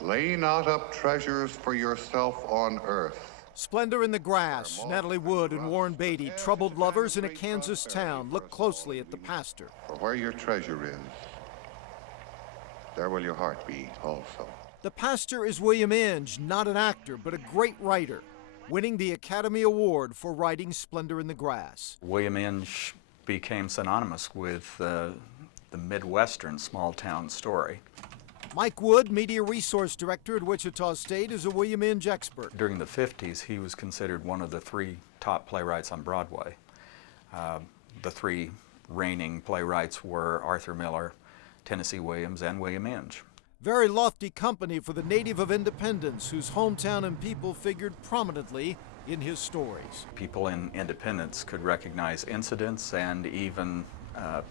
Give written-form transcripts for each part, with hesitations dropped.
Lay not up treasures for yourself on earth. Splendor in the Grass, Natalie Wood and Warren Beatty, troubled lovers in a Kansas town, look closely at the pastor. For where your treasure is, there will your heart be also. The pastor is William Inge, not an actor, but a great writer, winning the Academy Award for writing Splendor in the Grass. William Inge became synonymous with the Midwestern small-town story. Mike Wood, Media Resource Director at Wichita State, is a William Inge expert. During the 50s, he was considered one of the 3 top playwrights on Broadway. The 3 reigning playwrights were Arthur Miller, Tennessee Williams, and William Inge. Very lofty company for the native of Independence, whose hometown and people figured prominently in his stories. People in Independence could recognize incidents and even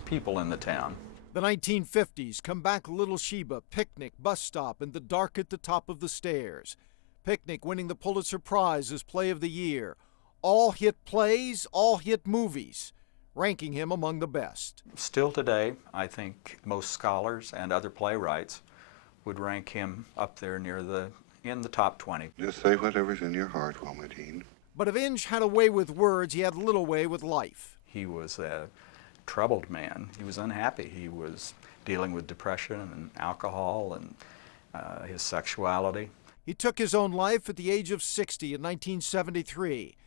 people in the town. The 1950s, Come Back Little Sheba, Picnic, Bus Stop, and The Dark at the Top of the Stairs. Picnic winning the Pulitzer Prize as Play of the Year. All hit plays, all hit movies, ranking him among the best. Still today, I think most scholars and other playwrights would rank him up there in the top 20. Just say whatever's in your heart, Wilmadine. But if Inge had a way with words, he had little way with life. He was a troubled man. He was unhappy. He was dealing with depression and alcohol and his sexuality. He took his own life at the age of 60 in 1973,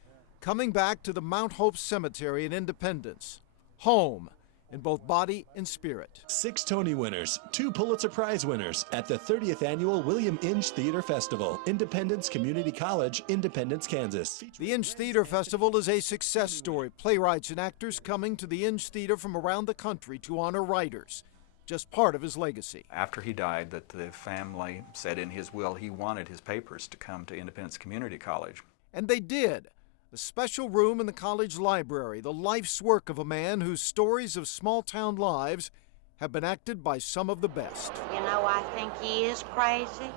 coming back to the Mount Hope Cemetery in Independence, home in both body and spirit. 6 Tony winners, 2 Pulitzer Prize winners at the 30th Annual William Inge Theater Festival, Independence Community College, Independence, Kansas. The Inge Theater Festival is a success story. Playwrights and actors coming to the Inge Theater from around the country to honor writers. Just part of his legacy. After he died, that the family said in his will he wanted his papers to come to Independence Community College. And they did. A special room in the college library, the life's work of a man whose stories of small-town lives have been acted by some of the best. You know, I think he is crazy.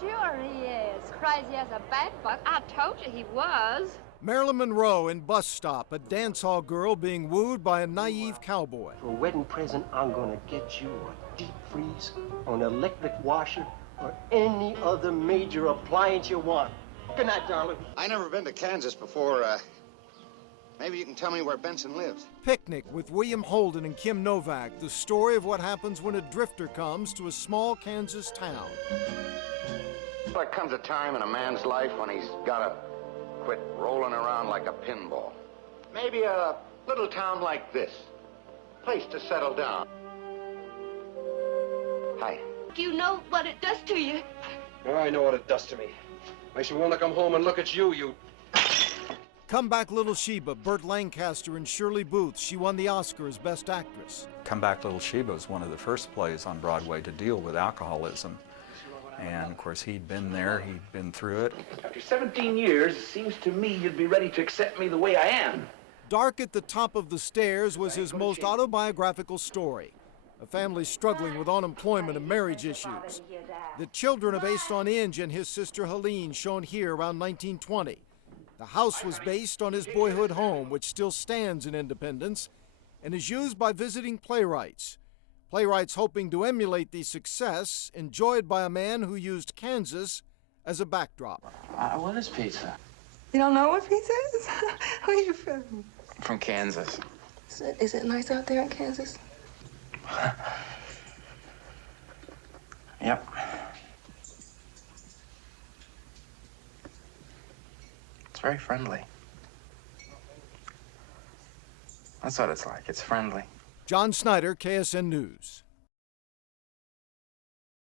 Sure he is. Crazy as a bedbug. I told you he was. Marilyn Monroe in Bus Stop, a dance hall girl being wooed by a naive cowboy. For a wedding present, I'm gonna get you a deep freeze, an electric washer, or any other major appliance you want. Good night, darling. I never been to Kansas before. Maybe you can tell me where Benson lives. Picnic with William Holden and Kim Novak, the story of what happens when a drifter comes to a small Kansas town. There comes a time in a man's life when he's gotta quit rolling around like a pinball. Maybe a little town like this. Place to settle down. Hi. Do you know what it does to you? Oh, I know what it does to me. Makes me want to come home and look at you. Come Back Little Sheba, Burt Lancaster and Shirley Booth. She won the Oscar as Best Actress. Come Back Little Sheba was one of the first plays on Broadway to deal with alcoholism. And of course, he'd been there, he'd been through it. After 17 years, it seems to me you'd be ready to accept me the way I am. Dark at the Top of the Stairs was his most autobiographical story. A family struggling with unemployment and marriage issues. The children are based on Inge and his sister Helene, shown here around 1920. The house was based on his boyhood home, which still stands in Independence, and is used by visiting playwrights. Playwrights hoping to emulate the success enjoyed by a man who used Kansas as a backdrop. What is pizza? You don't know what pizza is? Where are you from? From Kansas. Is it nice out there in Kansas? Yep. It's very friendly. That's what it's like. It's friendly. John Snyder, KSN News.